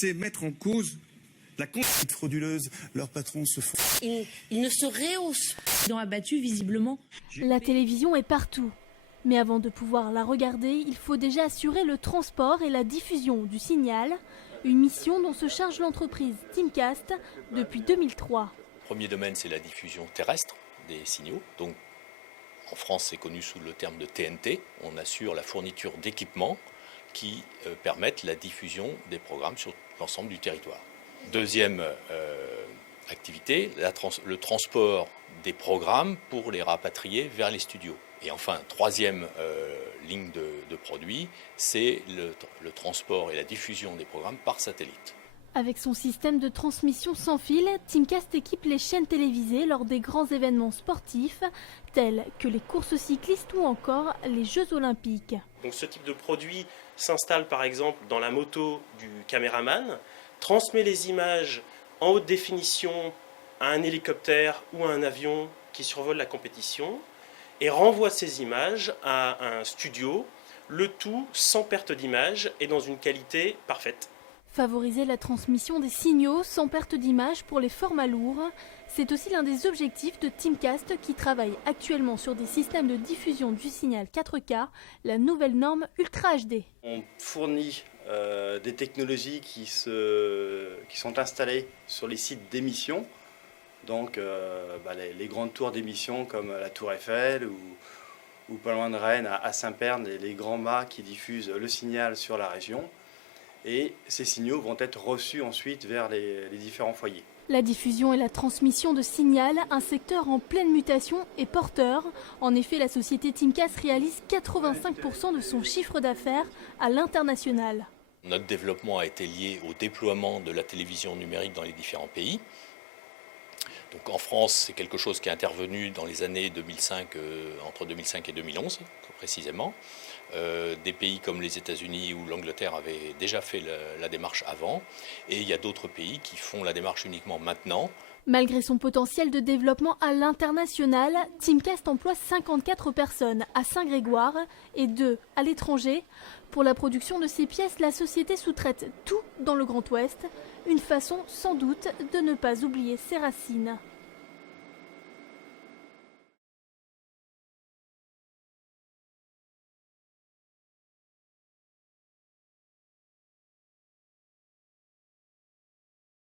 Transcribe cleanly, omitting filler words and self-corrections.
c'est mettre en cause la conduite frauduleuse. Leurs patrons se font. Ils ne se rehaussent. Ils ont abattu visiblement. La télévision est partout. Mais avant de pouvoir la regarder, il faut déjà assurer le transport et la diffusion du signal. Une mission dont se charge l'entreprise Teamcast depuis 2003. Le premier domaine, c'est la diffusion terrestre des signaux. Donc, en France, c'est connu sous le terme de TNT. On assure la fourniture d'équipements qui permettent la diffusion des programmes sur l'ensemble du territoire. Deuxième activité, le transport des programmes pour les rapatrier vers les studios. Et enfin, troisième ligne de produits, c'est le transport et la diffusion des programmes par satellite. Avec son système de transmission sans fil, Teamcast équipe les chaînes télévisées lors des grands événements sportifs, tels que les courses cyclistes ou encore les Jeux Olympiques. Donc ce type de produit s'installe par exemple dans la moto du caméraman, transmet les images en haute définition à un hélicoptère ou à un avion qui survole la compétition et renvoie ces images à un studio, le tout sans perte d'image et dans une qualité parfaite. Favoriser la transmission des signaux sans perte d'image pour les formats lourds, c'est aussi l'un des objectifs de Teamcast qui travaille actuellement sur des systèmes de diffusion du signal 4K, la nouvelle norme Ultra HD. On fournit des technologies qui sont installées sur les sites d'émission, donc les grandes tours d'émission comme la Tour Eiffel ou pas loin de Rennes à Saint-Pern, les grands mâts qui diffusent le signal sur la région. Et ces signaux vont être reçus ensuite vers les différents foyers. La diffusion et la transmission de signal, un secteur en pleine mutation et porteur. En effet, la société Teamcast réalise 85% de son chiffre d'affaires à l'international. Notre développement a été lié au déploiement de la télévision numérique dans les différents pays. Donc en France, c'est quelque chose qui est intervenu dans les années 2005, entre 2005 et 2011 précisément. Des pays comme les États-Unis ou l'Angleterre avaient déjà fait la démarche avant, et il y a d'autres pays qui font la démarche uniquement maintenant. Malgré son potentiel de développement à l'international, Teamcast emploie 54 personnes à Saint-Grégoire et 2 à l'étranger. Pour la production de ces pièces, la société sous-traite tout dans le Grand Ouest, une façon sans doute de ne pas oublier ses racines.